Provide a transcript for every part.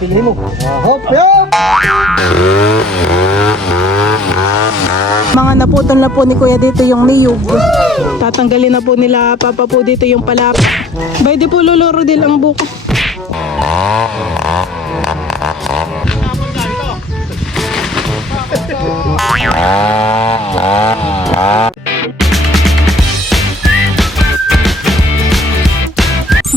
Pilhin mo. Hop, yop! Mga naputol na po ni Kuya dito yung niyog. Tatanggalin na po nila Papa po dito yung palapa. Bay di po luluro din ang buko.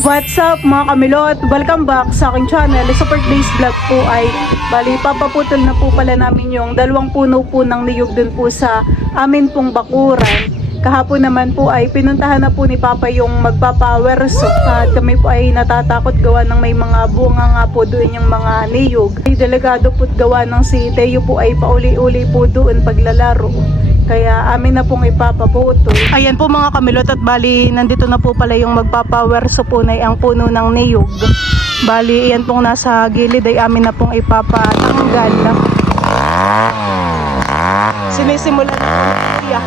What's up mga kamilot? Welcome back sa aking channel. Sa birthdays vlog po ay bali papaputol na po pala namin yung 2 puno po ng niyog dun po sa amin pong bakuran. Kahapon naman po ay pinuntahan na po ni Papa yung magpapawerso at kami po ay natatakot gawa ng may mga bunga nga po doon yung mga niyog. Ay delegado po gawa ng si Teo po ay pauli-uli po doon paglalaro. Kaya amin na pong ipapaputol. Ayan po mga kamilot at bali nandito na po pala yung magpapawerso po na ang puno ng niyog. Bali ayan pong nasa gilid ay amin na pong ipapatanggal. Sinisimulan na po ni Kuya.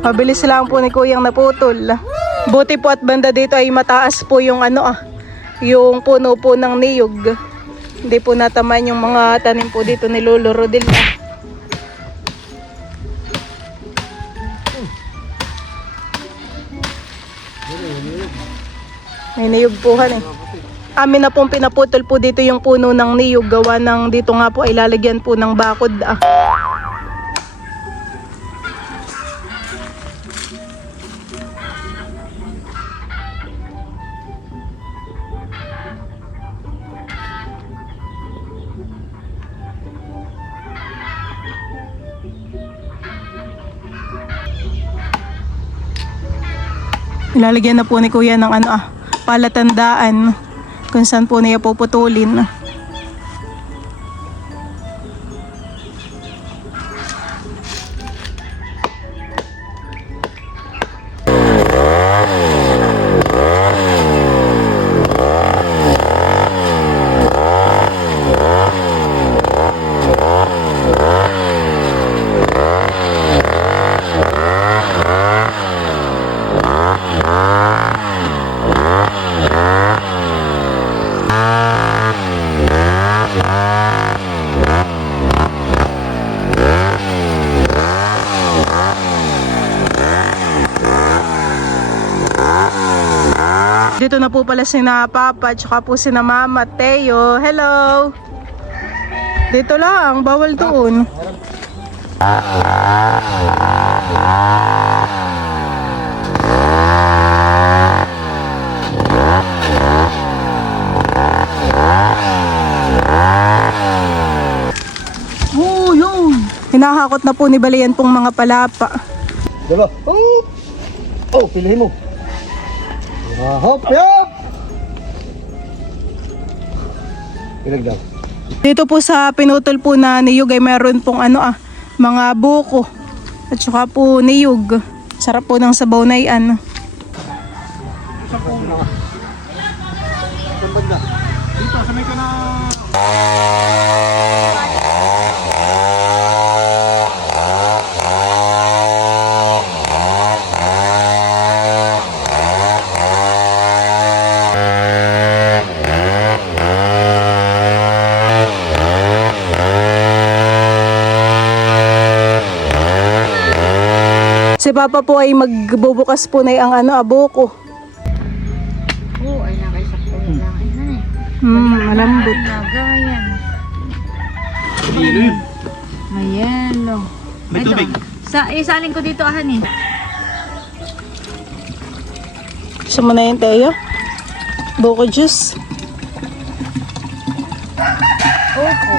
Mabilis lang po ni Kuyang naputol. Buti po at banda dito ay mataas po yung yung puno po ng niyog. Hindi po natamaan yung mga tanim po dito ni Lolo Rodilla. May niyog po Amin na pong pinaputol po dito yung puno ng niyog. Gawa ng dito nga po ay lalagyan po ng bakod. Ilalagyan na po ni Kuya ng palatandaan kung saan po niya puputulin. Dito na po pala sina Papa at saka po sina Mama Teo. Hello! Dito lang, bawal doon. Oh, yun! Hinahakot na po ni Balayan pong mga palapa. Diba? Oh, pilhin mo. Hop, yop! Ilag daw. Dito po sa pinutol po na niyog ay meron pong mga buko at saka po niyog. Sarap po ng sabaw na yan. Sa puno. Dito, sanay ka na. Si Papa po ay magbubukas po na ang buko. Oo, ay nakaisakto lang. Malambot. Nagayan. May yelo yun. May yelo. May tubig. Isalin ko dito, ahan eh. Gusto mo na yun, Teo? Buko juice. Opo.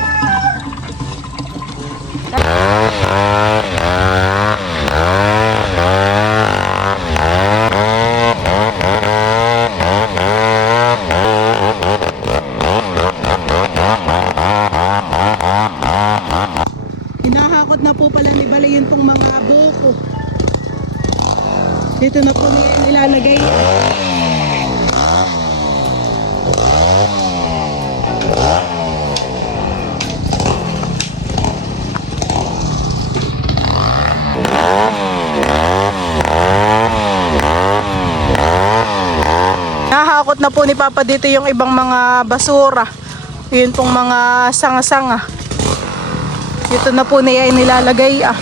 Hinahakot na po pala ni Bala yun pong mga buko. Dito na po niya nilalagay. Nahakot na po ni Papa dito yung ibang mga basura. Yun pong mga sanga-sanga. Dito na po niya inilalagay ah.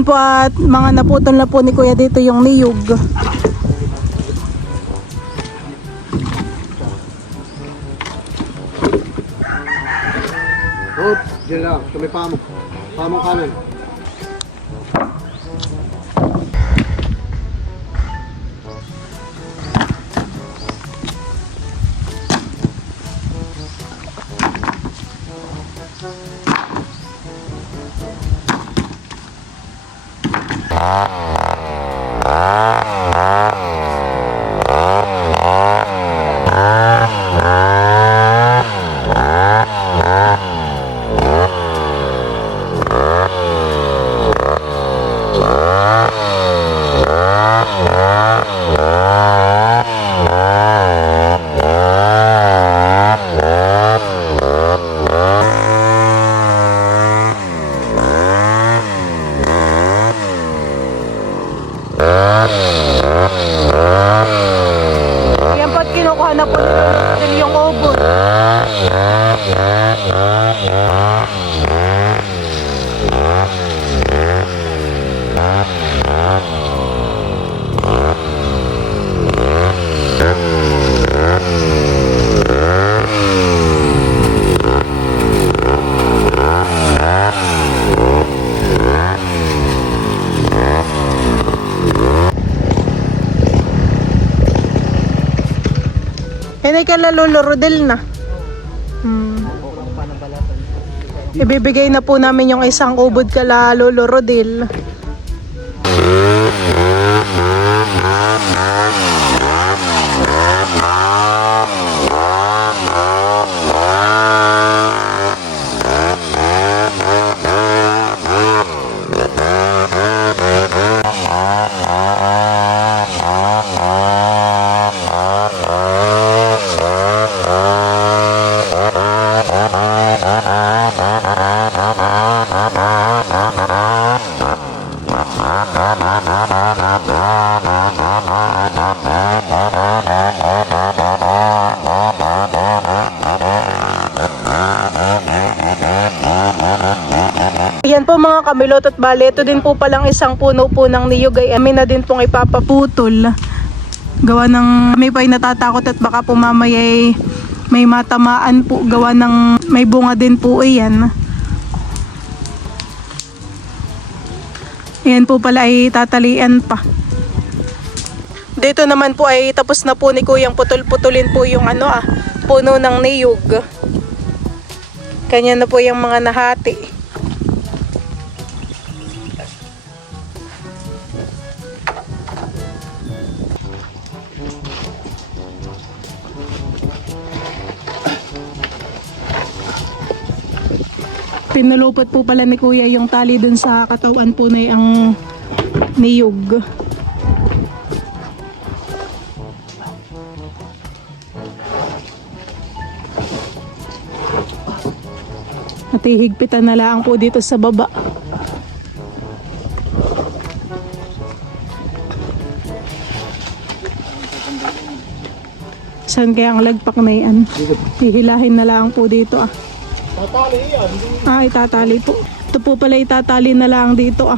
Po at mga naputol na po ni Kuya dito yung niyog. Oh, dyan lang. Sa may pamo. Pamo kanan. Yan po't kinukuha na po nila yung obot. Yan ay kala Lolo Rodel na. Ibibigay na po namin yung isang ubod kala Lolo Rodel. Yan po mga kamilot at bale, ito din po palang isang puno po ng niyog ay amin na din pong ipapaputol. Gawa ng may pa natatakot at baka po mamaya may matamaan po gawa ng may bunga din po iyan. Yan po pala ay tatalian pa. Dito naman po ay tapos na po ni Kuyang putol-putulin po yung puno ng niyog. Kanya na po yung mga nahati. Pinulupot po pala ni Kuya yung tali dun sa katawan po na ang niyog. At ihigpitan na lang po dito sa baba. Saan kaya ang lagpak na yan? Hihilahin na lang po dito Tatali yan. Itatali po. Ito po pala itatali na lang dito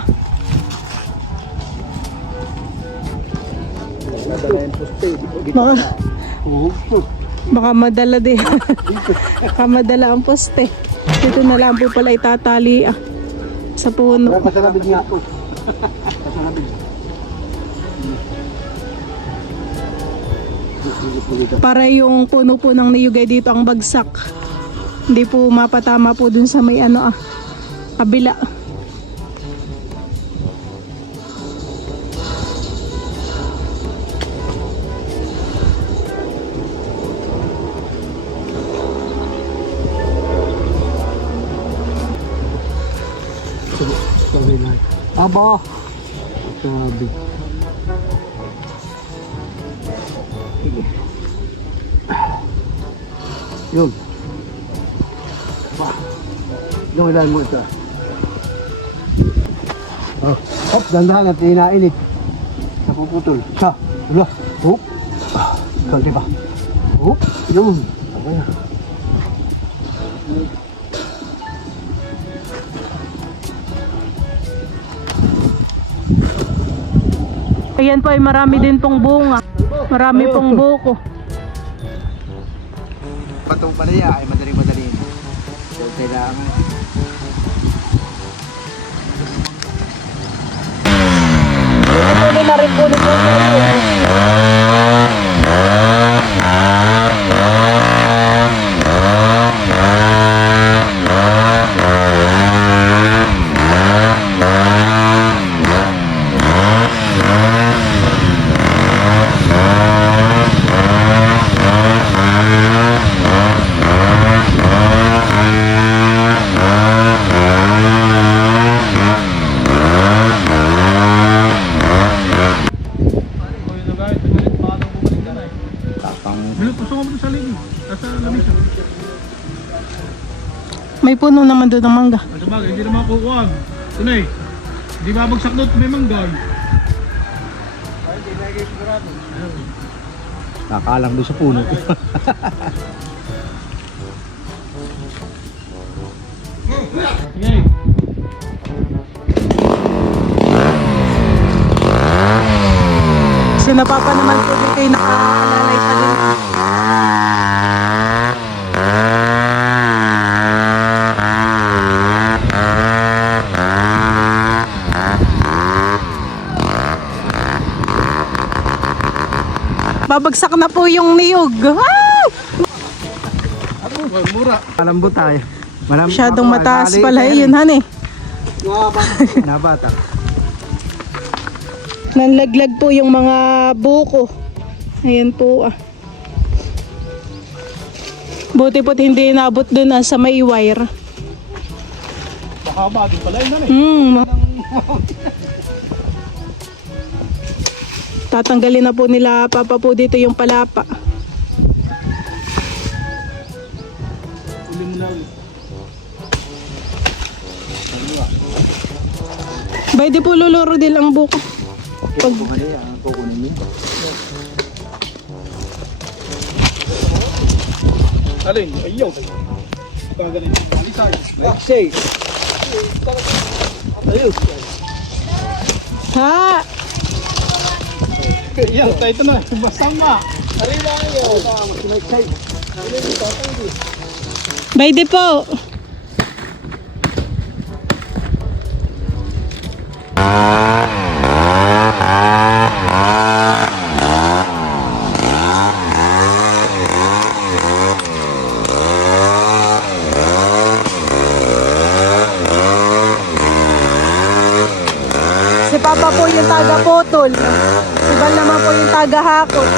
Baka, baka madala din. Baka madala ang poste. Dito na lang po pala itatali sa puno. Pasanabid nga. Para yung puno po ng niyugay dito ang bagsak. Hindi po mapatama po dun sa may kabila. Aba. Sabi. Yun. Bah. Lumilan mo ito. Oh, hop, dandahan at hinain eh. Napuputol. Isa. Dua. Hop. Kaldi ba? Hop. Yun. Okay na. Ayan po ay marami din pong bunga. Marami pong buko. Patong pala ay madali-madali. So, kailangan. Tuloy na rin po nito. May puno naman doon ng mangga. Sa bagay, hindi naman kukuha. Tunay, hindi babagsak doon, may mangga. Kakalang doon sa puno. Sige. Si napapa naman po dito ay nakaalalay pa din. Babagsak na po yung niyog. Ah! Mura. Malambot tayo. Masyadong mataas pala yun, han eh. Nabata. Nanlaglag po yung mga buko. Ayan po Buti po't hindi nabot dun sa may wire. Baka ba, doon pala yun Tatanggalin na po nila papa po dito yung palapa. Uli mo na ulit. Bay di po luluro din ang buko. Pag Alin, ayaw. Kagaling. Alisay. Say. Ayun. ha! Ayaw, tayo ito na. Masama. Bay di po. Si Papa po yung taga-potol. Si Bal naman po yung taga-hakot.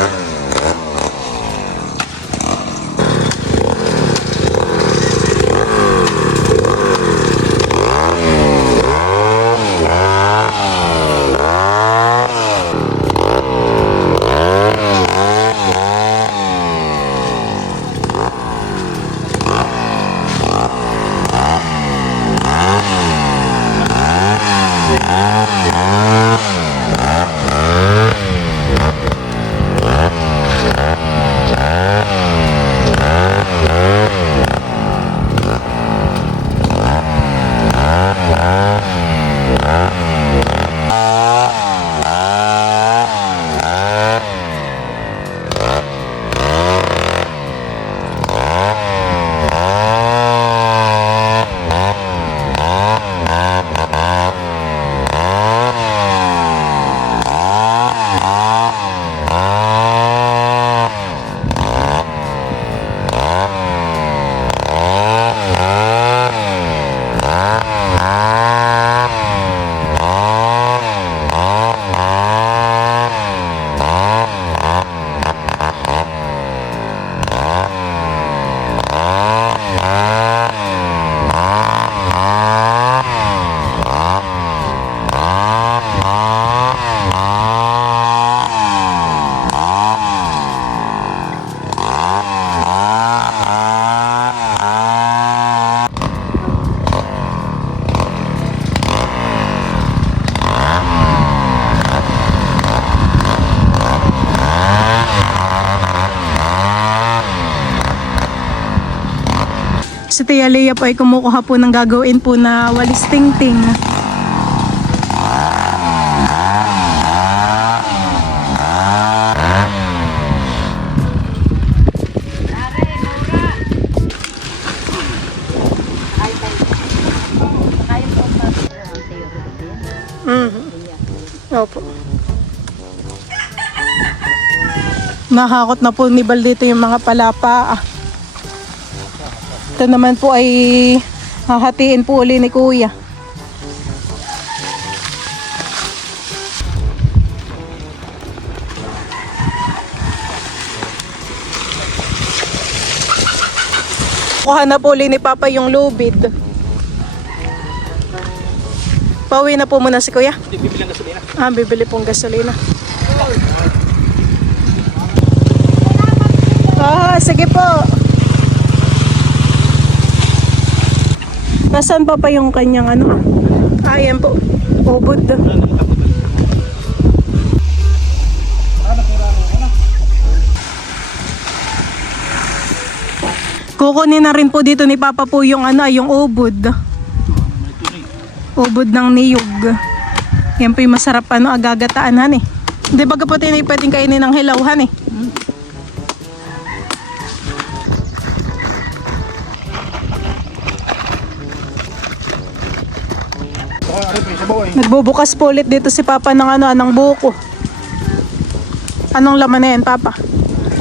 Si Tia Lea po ay kumukuha po ng gagawin po na walis tingting. Opo. Nakakot na po ni Bal dito yung mga palapa. Ito naman po ay hahatiin po uli ni Kuya. Kuha na po uli ni Papa yung lubid. Pauwi na po muna si Kuya. Bibili ng gasolina. Bibili pong gasolina. Sige po. Nasaan pa yung kanyang ano? Ayan po. Ubod. Kukunin na rin po dito ni Papa po yung ano, yung ubod. Ubod ng niyog. Yan po yung masarap ano, agagataan han eh. Di ba kapot yun pwedeng kainin ng hilawhan eh. Nagbubukas po ulit dito si Papa ng ano, ng buko. Anong laman na yan, Papa?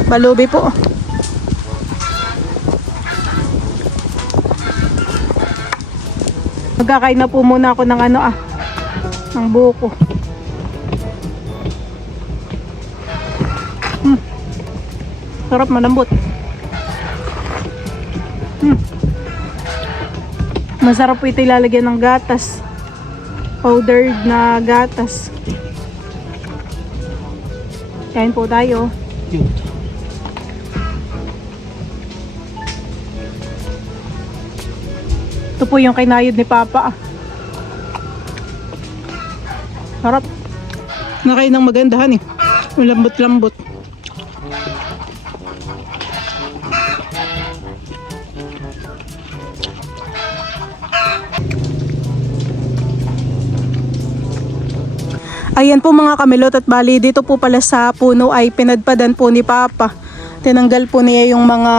Balubi po. Magkakain na po muna ako ng ano ng buko. Sarap, malambot. Masarap po ito ilalagyan ng gatas. Powdered na gatas. Kain po tayo. Ito po yung kinayod ni Papa. Sarap. Nakain ng magandahan eh. Malambot-lambot. Ayan po mga kamilot at bali dito po pala sa puno ay pinadpadan po ni Papa. Tinanggal po niya yung mga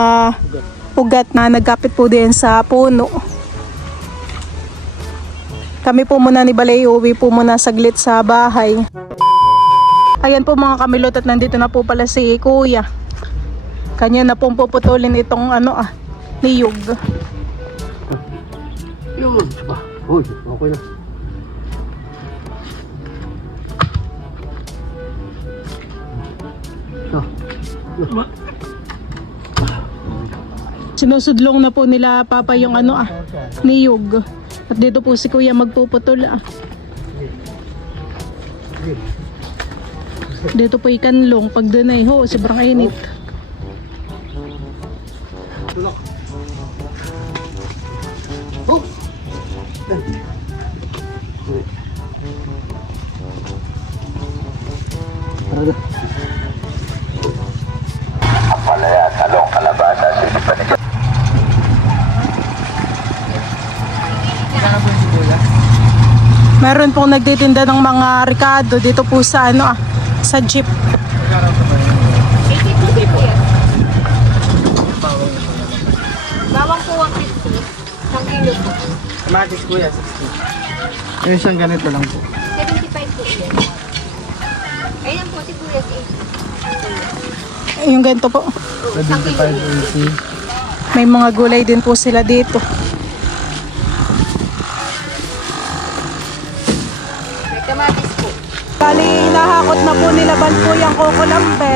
ugat na nagkapit po din sa puno. Kami po muna ni Balay uwi po muna saglit sa bahay. Ayan po mga kamilot at nandito na po pala si Kuya. Kanya na pong puputulin itong ano niyog. Yun. Uy, okay na. Sinusudlong na po nila Papa yung ano niyog. At dito po si Kuya magpuputol Dito po ikanlong pag doon ay sobrang init. Meron pong nagtitinda ng mga ricado dito po sa ano sa jeep. Bawang po 150. Isang kilo po. Kamatis kuya, 60. Yung isang ganito lang po. 75 po yan. Ayan po si Kuya 8. Yung ganito po. 75, 80. May mga gulay din po sila dito. May kamatis po. Bali, nahakot na po nila po yung kukulambe.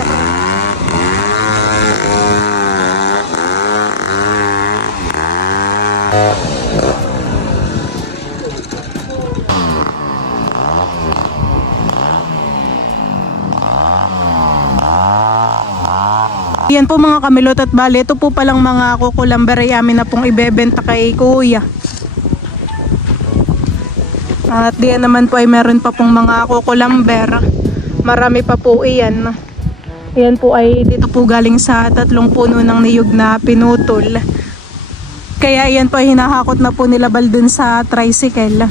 Yan po mga kamilot at bali, ito po palang mga kukulamber ay amin na pong ibebenta kay Kuya. At diyan naman po ay meron pa pong mga kukulamber. Marami pa po iyan. Yan po ay dito po galing sa 3 puno ng niyog na pinutol. Kaya yan po ay hinahakot na po nila Bal dun sa tricycle.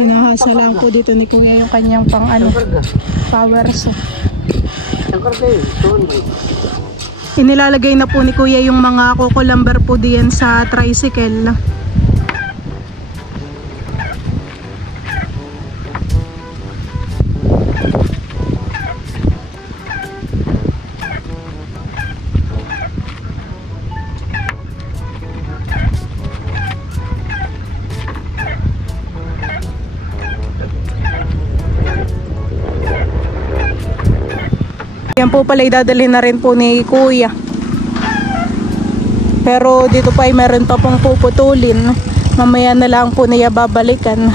Hinahasa lang po dito ni Kuya yung kanyang pang power so. Inilalagay na po ni Kuya yung mga kukulamber po diyan sa tricycle. Yan po pala idadalhin na rin po ni Kuya. Pero dito pa ay meron pa pong puputulin. Mamaya na lang po niya babalikan.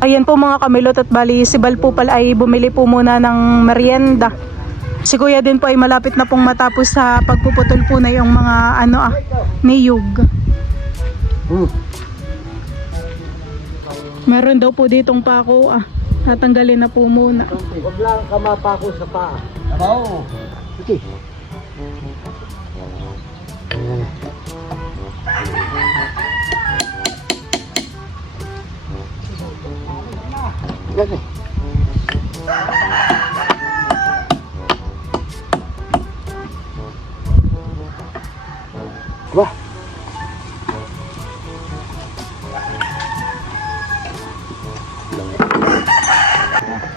Ayan po mga kamilot at bali si Bal po pala ay bumili po muna ng merienda. Si Kuya din po ay malapit na pong matapos sa pagpuputol po na yung mga niyog. Meron daw po ditong pako tatanggalin na po muna. Huwag lang ka mapako sa paa. Oo. Okay. Ganun. Wah.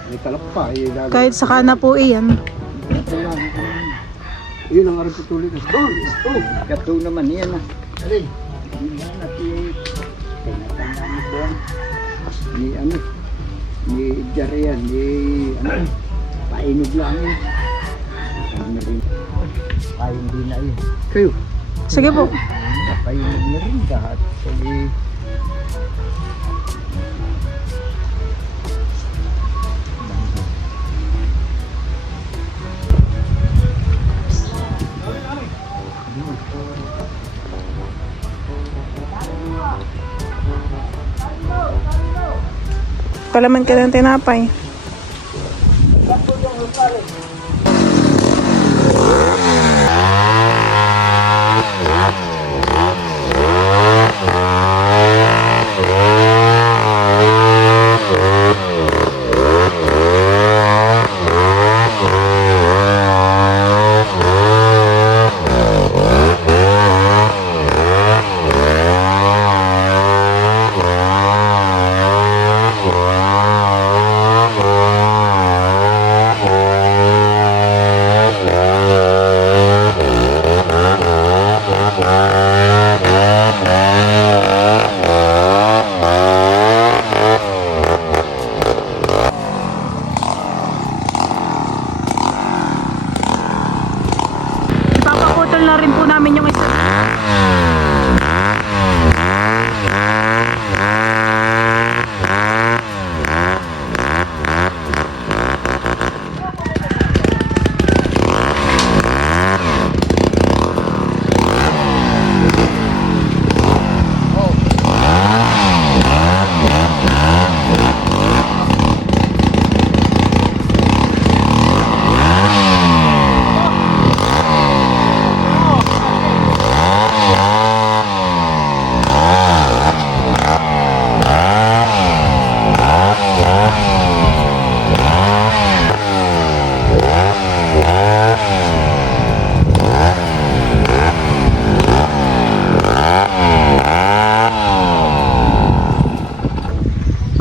May talap pa. Kahit saka na po iyan. Yun ang arang putulin. Kato naman yan ah. Alin? Yan at yung tinatanda ni Buwan. Ni ano? Ni Jarian. Ni ano? Painog lang yun. Ano na rin. Ay hindi na yun. Kayo? Sige po. Painog na rin lahat. Kasi Palaman ka ng tinapay. Napatanggal na rin po namin yung isa.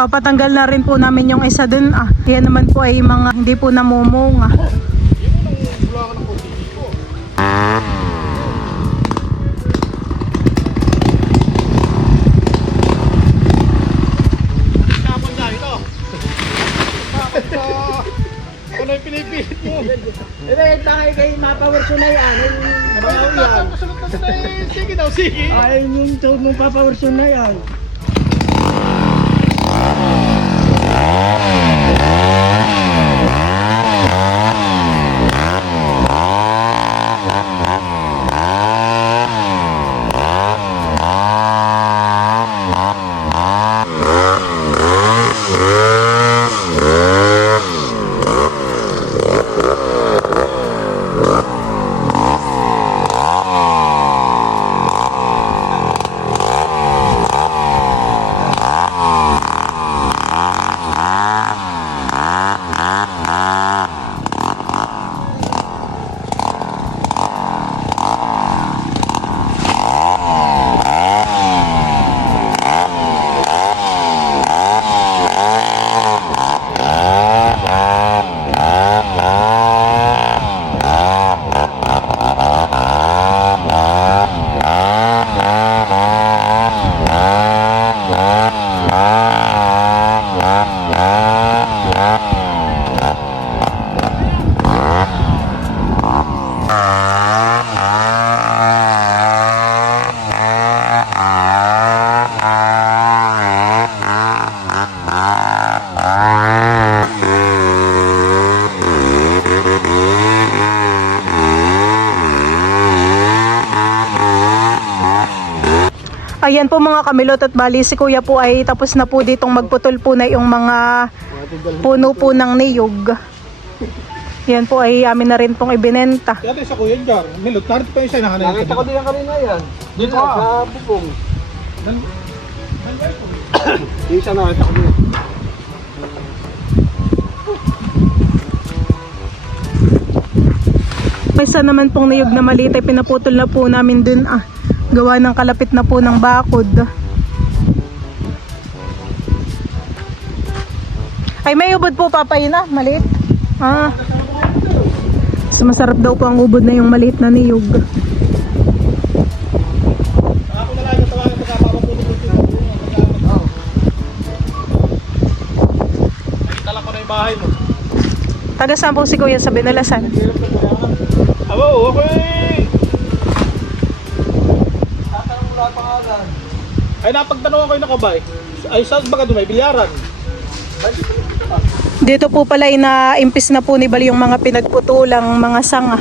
Papatanggal na rin po namin yung isa dun. Yan naman po ay mga hindi po namumunga. Kapon na ito. Ano yung pinipilit mo? Kay mapower na yan. Kasunod na sige daw, sige. Ay, yung tawag mong papower na yan. Ayan po mga kamilot at bali si kuya po ay tapos na po ditong magputol po na yung mga puno po ng niyog. Yan po ay amin na rin pong ibinenta. Kaya tayo sa kuya dyan. Milot, narito pa yung isa na kanina. Nakita ko din ang kanina yan. Dito Sa bubong. Dan- Yung isa nakita ko din. May isa naman pong niyog na maliit ay pinaputol na po namin dun gawa ng kalapit na po ng bakod. Ay may ubod po papay na, maliit. Mas masarap daw po ang ubod na yung maliit na niyog. Ako na lang yung tawagan pagkapapapunin ko sila. Nakita lang ko na yung bahay mo. Taga saan po si kuya sa Binalasan? Abo, okay. Ay napagtanong ako yung nakabay. Ay saan baka doon may bilyaran? Dito po pala ina-impis na po ni Bali yung mga pinagputulang mga sanga.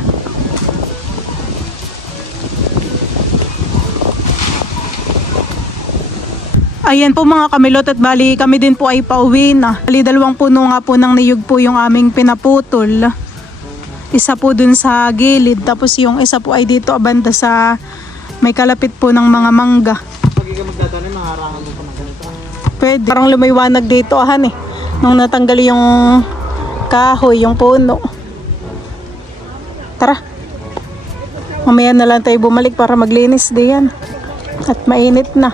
Ayan po mga kamilot at bali kami din po ay pauwi na. Bali 2 puno nga po ng niyog po yung aming pinaputol. Isa po dun sa gilid tapos yung isa po ay dito banda sa may kalapit po ng mga mangga. Pag ikaw magdadanin, maharangan mo pa ng ganito. Pwede. Parang lumiwanag dito eh. Nung natanggal yung kahoy, yung puno. Tara. Mamaya na lang tayo bumalik para maglinis diyan. At mainit na.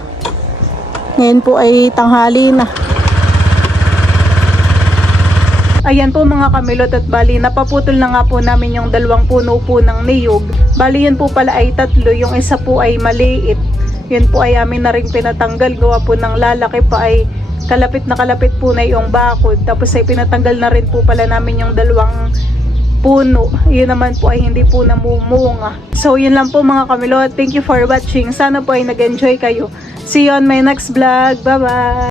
Ngayon po ay tanghali na. Ayan po mga kamilot at bali, napaputol na nga po namin yung 2 puno po ng niyog. Bali yun po pala ay 3, yung isa po ay maliit. Yun po ay amin na rin pinatanggal. Gawa po ng lalaki pa ay kalapit na kalapit po na yung bakod. Tapos ay pinatanggal na rin po pala namin yung 2 puno, yun naman po ay hindi po namumunga. So yun lang po mga kamilot, thank you for watching. Sana po ay nag-enjoy kayo. See you on my next vlog. Bye bye.